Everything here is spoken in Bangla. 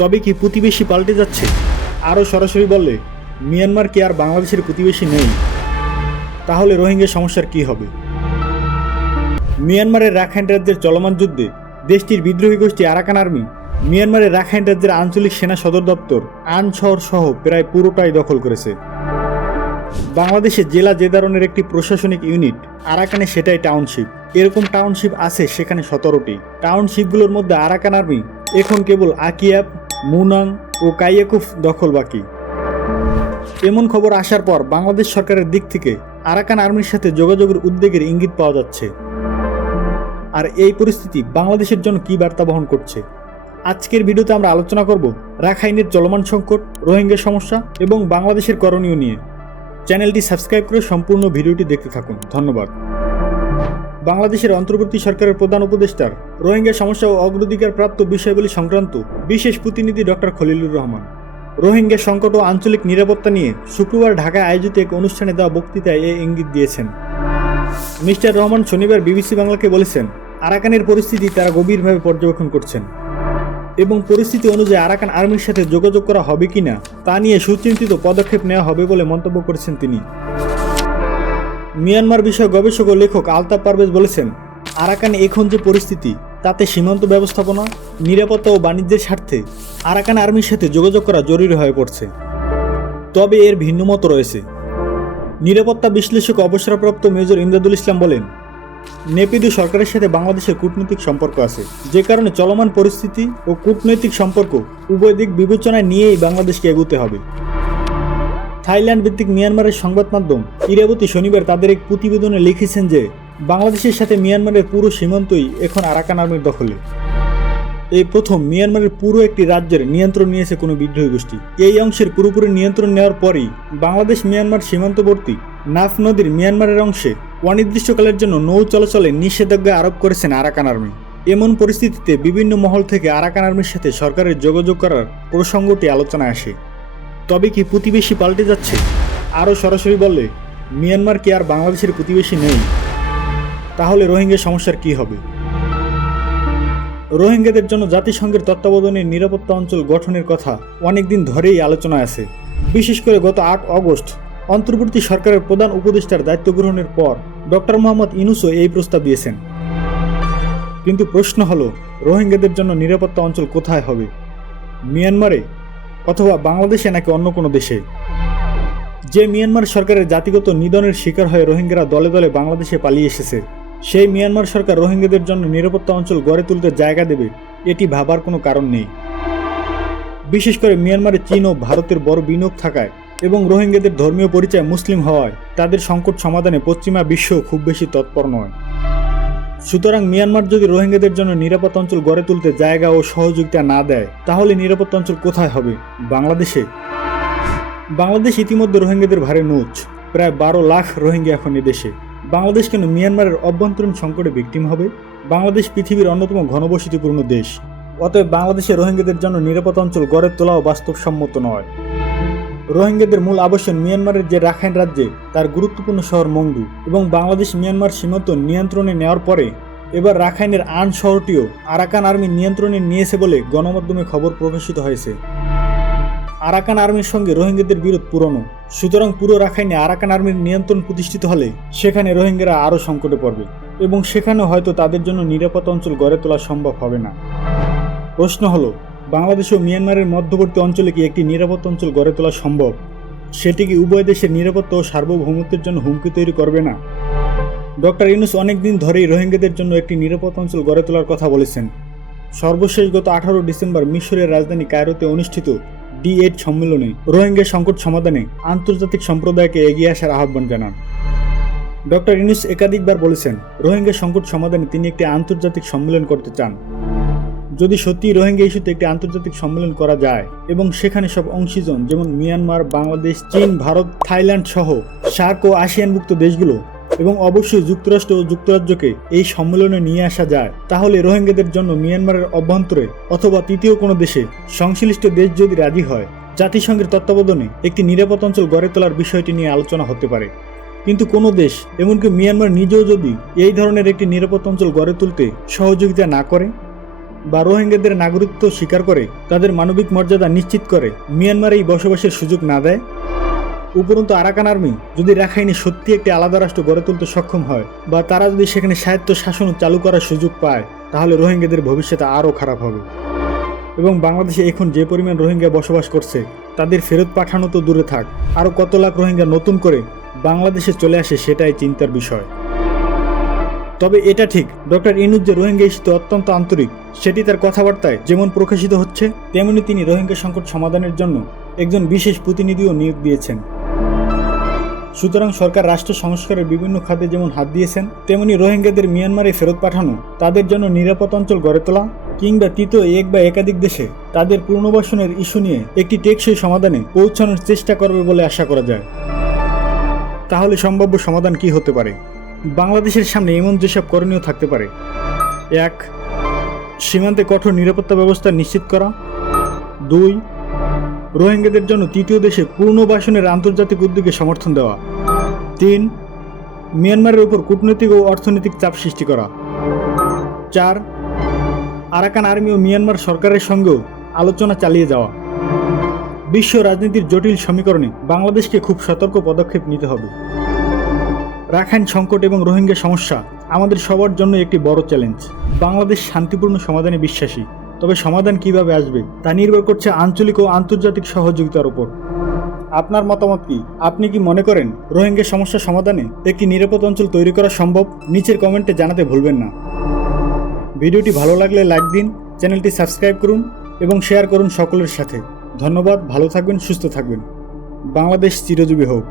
তবে কি প্রতিবেশী পাল্টে যাচ্ছে? আরও সরাসরি বললে, মিয়ানমার কি আর বাংলাদেশের প্রতিবেশী নেই? তাহলে রোহিঙ্গা সমস্যার কি হবে? মিয়ানমারের রাখাইন রাজ্যের চলমান যুদ্ধে দেশটির বিদ্রোহী গোষ্ঠী আরাকান আর্মি, মিয়ানমারের রাখাইন রাজ্যের আঞ্চলিক সেনা সদর দপ্তর আন শহর সহ প্রায় পুরোটাই দখল করেছে। বাংলাদেশের জেলা জেদারনের একটি প্রশাসনিক ইউনিট, আরাকানে সেটাই টাউনশিপ। এরকম টাউনশিপ আছে সেখানে সতেরোটি। টাউনশিপগুলোর মধ্যে আরাকান আর্মি এখন কেবল আকিয়াব মুনাং ও কাইয়াকুফ দখল বাকি। এমন খবর আসার পর বাংলাদেশ সরকারের দিক থেকে আরাকান আর্মির সাথে যোগাযোগের উদ্বেগের ইঙ্গিত পাওয়া যাচ্ছে। আর এই পরিস্থিতি বাংলাদেশের জন্য কি বার্তা বহন করছে? আজকের ভিডিওতে আমরা আলোচনা করব রাখাইনের চলমান সংকট, রোহিঙ্গা সমস্যা এবং বাংলাদেশের করণীয় নিয়ে। চ্যানেলটি সাবস্ক্রাইব করে সম্পূর্ণ ভিডিওটি দেখতে থাকুন। ধন্যবাদ। বাংলাদেশের অন্তর্বর্তী সরকারের প্রধান উপদেষ্টার, রোহিঙ্গা সমস্যা ও অগ্রাধিকার প্রাপ্ত বিষয়গুলি সংক্রান্ত বিশেষ প্রতিনিধি ডক্টর খলিলুর রহমান। রোহিঙ্গা সংকট ও আঞ্চলিক নিরাপত্তা নিয়ে শুক্রবার ঢাকায় আয়োজিত এক অনুষ্ঠানে দেওয়া বক্তৃতায় এ ইঙ্গিত দিয়েছেন। মিস্টার রহমান শনিবার বিবিসি বাংলাকে বলেছেন, আরাকানের পরিস্থিতি তারা গভীরভাবে পর্যবেক্ষণ করছেন এবং পরিস্থিতি অনুযায়ী আরাকান আর্মির সাথে যোগাযোগ করা হবে কিনা তা নিয়ে সুচিন্তিত পদক্ষেপ নেওয়া হবে বলে মন্তব্য করেছেন তিনি। মিয়ানমার বিষয়ে গবেষক ও লেখক আলতাফ পারভেজ বলেছেন, আরাকানে এখন যে পরিস্থিতি, তাতে সীমান্ত ব্যবস্থাপনা, নিরাপত্তা ও বাণিজ্যের স্বার্থে আরাকান আর্মির সাথে যোগাযোগ করা জরুরি হয়ে পড়ছে। তবে এর ভিন্নমত রয়েছে। নিরাপত্তা বিশ্লেষক অবসরপ্রাপ্ত মেজর ইমদাদুল ইসলাম বলেন, নেপিদু সরকারের সাথে বাংলাদেশের কূটনৈতিক সম্পর্ক আছে। যে কারণে চলমান পরিস্থিতি ও কূটনৈতিক সম্পর্ক উভয় দিক বিবেচনায় নিয়েই বাংলাদেশকে এগুতে হবে। থাইল্যান্ড ভিত্তিক মিয়ানমারের সংবাদ মাধ্যম ইরাবতী শনিবার তাদের এক প্রতিবেদনে লিখেছেন যে, বাংলাদেশের সাথে মিয়ানমারের পুরো সীমান্তই এখন আরাকান আর্মির দখলে। এই প্রথম মিয়ানমারের পুরো একটি রাজ্যের নিয়ন্ত্রণ নিয়েছে কোনো বিদ্রোহী গোষ্ঠী। এই অংশের পুরোপুরি নিয়ন্ত্রণ নেওয়ার পরই বাংলাদেশ মিয়ানমার সীমান্তবর্তী নাফ নদীর মিয়ানমারের অংশে অনির্দিষ্টকালের জন্য নৌ চলাচলে নিষেধাজ্ঞা আরোপ করেছেন আরাকান আর্মি। এমন পরিস্থিতিতে বিভিন্ন মহল থেকে আরাকান আর্মির সাথে সরকারের যোগাযোগ করার প্রসঙ্গটি আলোচনায় আসে। তবে কি প্রতিবেশী পাল্টে যাচ্ছে? আরও সরাসরি বললে, মিয়ানমার কি আর বাংলাদেশের প্রতিবেশী নেই? তাহলে রোহিঙ্গা সমস্যার কি হবে? রোহিঙ্গাদের জন্য জাতিসংঘের তত্ত্বাবধানে নিরাপত্তা অঞ্চল গঠনের কথা অনেকদিন ধরেই আলোচনায় আছে। বিশেষ করে গত আট অগস্ট অন্তর্বর্তী সরকারের প্রধান উপদেষ্টার দায়িত্ব গ্রহণের পর ডক্টর মোহাম্মদ ইনুসও এই প্রস্তাব দিয়েছেন। কিন্তু প্রশ্ন হলো, রোহিঙ্গাদের জন্য নিরাপত্তা অঞ্চল কোথায় হবে? মিয়ানমারে অথবা বাংলাদেশে নাকি অন্য কোনো দেশে? যে মিয়ানমার সরকারের জাতিগত নিধনের শিকার হয়ে রোহিঙ্গারা দলে দলে বাংলাদেশে পালিয়ে এসেছে, সেই মিয়ানমার সরকার রোহিঙ্গাদের জন্য নিরাপত্তা অঞ্চল গড়ে তুলতে জায়গা দেবে, এটি ভাবার কোনো কারণ নেই। বিশেষ করে মিয়ানমারে চীন ও ভারতের বড় বিনিয়োগ থাকায় এবং রোহিঙ্গাদের ধর্মীয় পরিচয় মুসলিম হওয়ায়, তাদের সংকট সমাধানে পশ্চিমা বিশ্ব খুব বেশি তৎপর নয়। সুতরাং মিয়ানমার যদি রোহিঙ্গাদের জন্য নিরাপত্তা অঞ্চল গড়ে তুলতে জায়গা ও সহযোগিতা না দেয়, তাহলে নিরাপত্তা অঞ্চল কোথায় হবে? বাংলাদেশে? বাংলাদেশ ইতিমধ্যে রোহিঙ্গাদের ভারে নোচ প্রায় বারো লাখ রোহিঙ্গা এখন এদেশে। বাংলাদেশ কেন মিয়ানমারের অভ্যন্তরীণ সংকটে ভিকটিম হবে? বাংলাদেশ পৃথিবীর অন্যতম ঘনবসতিপূর্ণ দেশ। অতএব বাংলাদেশে রোহিঙ্গাদের জন্য নিরাপত্তা অঞ্চল গড়ে তোলাও বাস্তবসম্মত নয়। রোহিঙ্গাদের মূল আবাসন মিয়ানমারের যে রাখাইন রাজ্যে, তার গুরুত্বপূর্ণ শহর মংডু এবং বাংলাদেশ মিয়ানমার সীমান্ত নিয়ন্ত্রণে নেওয়ার পরে, এবার রাখাইনের আন শহরটিও আরাকান আর্মি নিয়ন্ত্রণে নিয়েছে বলে গণমাধ্যমে খবর প্রকাশিত হয়েছে। আরাকান আর্মির সঙ্গে রোহিঙ্গাদের বিরোধ পুরনো, সুতরাং পুরো রাখাইনে আরাকান আর্মির নিয়ন্ত্রণ প্রতিষ্ঠিত হলে সেখানে রোহিঙ্গারা আরও সংকটে পড়বে এবং সেখানে হয়তো তাদের জন্য নিরাপত্তা অঞ্চল গড়ে তোলা সম্ভব হবে না। প্রশ্ন হলো বাংলাদেশ ও মিয়ানমারের মধ্যবর্তী অঞ্চলে কি একটি নিরাপত্তা অঞ্চল গড়ে তোলা সম্ভব? সেটি কি উভয় দেশের নিরাপত্তা ও সার্বভৌমত্বের জন্য হুমকি তৈরি করবে না? ডক্টর ইউনুস অনেকদিন ধরেই রোহিঙ্গাদের জন্য একটি নিরাপত্তা অঞ্চল গড়ে তোলার কথা বলেছেন। সর্বশেষ গত আঠারো ডিসেম্বর মিশরের রাজধানী কায়রোতে অনুষ্ঠিত ডি এইট সম্মেলনে রোহিঙ্গা সংকট সমাধানে আন্তর্জাতিক সম্প্রদায়কে এগিয়ে আসার আহ্বান জানান। ডক্টর ইউনুস একাধিকবার বলেছেন, রোহিঙ্গা সংকট সমাধানে তিনি একটি আন্তর্জাতিক সম্মেলন করতে চান। যদি সত্যি রোহিঙ্গা ইস্যুতে একটি আন্তর্জাতিক সম্মেলন করা যায়, এবং সেখানে সব অংশীজন, যেমন মিয়ানমার, বাংলাদেশ, চীন, ভারত, থাইল্যান্ড সহ সার্ক ও আসিয়ানভুক্ত দেশগুলো, এবং অবশ্যই যুক্তরাষ্ট্র ও যুক্তরাজ্যকে এই সম্মেলনে নিয়ে আসা যায়, তাহলে রোহিঙ্গাদের জন্য মিয়ানমারের অভ্যন্তরে অথবা তৃতীয় কোনো দেশে সংশ্লিষ্ট দেশ যদি রাজি হয়, জাতিসংঘের তত্ত্বাবধানে একটি নিরাপদ অঞ্চল গড়ে তোলার বিষয়টি নিয়ে আলোচনা হতে পারে। কিন্তু কোনো দেশ, এমনকি মিয়ানমার নিজেও যদি এই ধরনের একটি নিরাপদ অঞ্চল গড়ে তুলতে সহযোগিতা না করে বা রোহিঙ্গাদের নাগরিকত্ব স্বীকার করে তাদের মানবিক মর্যাদা নিশ্চিত করে, মিয়ানমার এই বসবাসের সুযোগ না দেয়? উপরন্তু আরাকান আর্মি যদি রাখাইনে সত্যি একটি আলাদা রাষ্ট্র গড়ে তুলতে সক্ষম হয় বা তারা যদি সেখানে স্বায়ত্ত শাসন চালু করার সুযোগ পায়, তাহলে রোহিঙ্গাদের ভবিষ্যৎ আরও খারাপ হবে। এবং বাংলাদেশে এখন যে পরিমাণ রোহিঙ্গা বসবাস করছে, তাদের ফেরত পাঠানো তো দূরে থাক। আরও কত লাখ রোহিঙ্গা নতুন করে বাংলাদেশে চলে আসে সেটাই চিন্তার বিষয়। তবে এটা ঠিক, ডক্টর ইনুজ যে রোহিঙ্গা ইস্যুতে অত্যন্ত আন্তরিক, সেটি তার কথাবার্তায় যেমন প্রকাশিত হচ্ছে, তেমনি তিনি রোহিঙ্গা সংকট সমাধানের জন্য একজন বিশেষ প্রতিনিধিও নিয়োগ দিয়েছেন। সুতরাং সরকার রাষ্ট্র সংস্কারের বিভিন্ন খাতে যেমন হাত দিয়েছেন, তেমনি রোহিঙ্গাদের মিয়ানমারে ফেরত পাঠানো, তাদের জন্য নিরাপদ অঞ্চল গড়ে তোলা, কিংবা তৃতীয় এক বা একাধিক দেশে তাদের পুনর্বাসনের ইস্যু নিয়ে একটি টেকসই সমাধানে পৌঁছানোর চেষ্টা করবে বলে আশা করা যায়। তাহলে সম্ভাব্য সমাধান কি হতে পারে? বাংলাদেশের সামনে এমন যেসব করণীয় থাকতে পারে? এক, সীমান্তে কঠোর নিরাপত্তা ব্যবস্থা নিশ্চিত করা। দুই, রোহিঙ্গাদের জন্য তৃতীয় দেশে পুনর্বাসনের আন্তর্জাতিক উদ্যোগে সমর্থন দেওয়া। তিন, মিয়ানমারের উপর কূটনৈতিক ও অর্থনৈতিক চাপ সৃষ্টি করা। চার, আরাকান আর্মি ও মিয়ানমার সরকারের সঙ্গেও আলোচনা চালিয়ে যাওয়া। বিশ্ব রাজনীতির জটিল সমীকরণে বাংলাদেশকে খুব সতর্ক পদক্ষেপ নিতে হবে। রাখাইন সংকট এবং রোহিঙ্গা সমস্যা আমাদের সবার জন্য একটি বড় চ্যালেঞ্জ। বাংলাদেশ শান্তিপূর্ণ সমাধানে বিশ্বাসী। তবে সমাধান কীভাবে আসবে তা নির্ভর করছে আঞ্চলিক ও আন্তর্জাতিক সহযোগিতার উপর। আপনার মতামত কি? আপনি কি মনে করেন রোহিঙ্গা সমস্যা সমাধানে একটি নিরাপদ অঞ্চল তৈরি করা সম্ভব? নিচের কমেন্টে জানাতে ভুলবেন না। ভিডিওটি ভালো লাগলে লাইক দিন, চ্যানেলটি সাবস্ক্রাইব করুন এবং শেয়ার করুন সকলের সাথে। ধন্যবাদ, ভালো থাকবেন, সুস্থ থাকবেন। বাংলাদেশ চিরজীবী হোক।